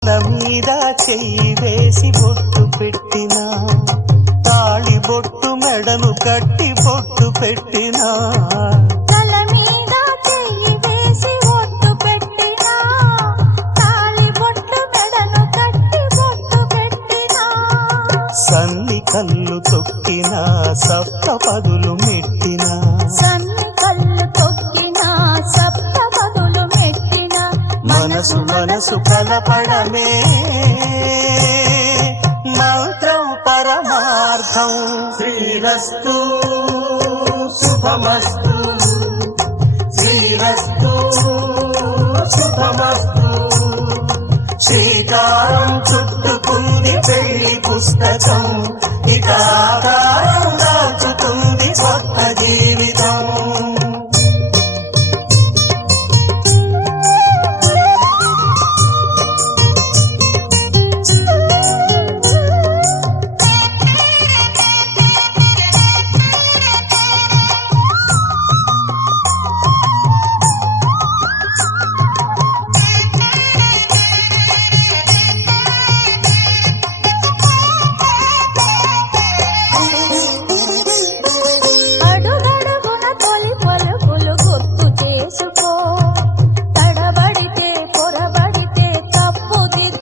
మీద చెయ్యి వేసి బొట్టు పెట్టినా, తాళి బొట్టు మెడను కట్టి బొట్టు పెట్టినా, తల మీద చెయ్యి వేసి బొట్టు పెట్టినా, తాళి బొట్టు మెడను కట్టి బొట్టు పెట్టినా, సన్ని కళ్ళు తొక్కినా సప్త పదులు మెట్టినా, సన్ని కళ్ళు తొక్కినా సప్త పదులు మెట్టినా, మనసు మనసు కలపడమే మంత్రం పరమార్థం. శ్రీరస్తు శుభమస్తు, శ్రీరస్తు శుభమస్తు. శ్రీకారం చుట్టుకుంది పెళ్లి పుస్తకం, ఇక ఆకారం దాచుతుంది కొత్త జీవితం.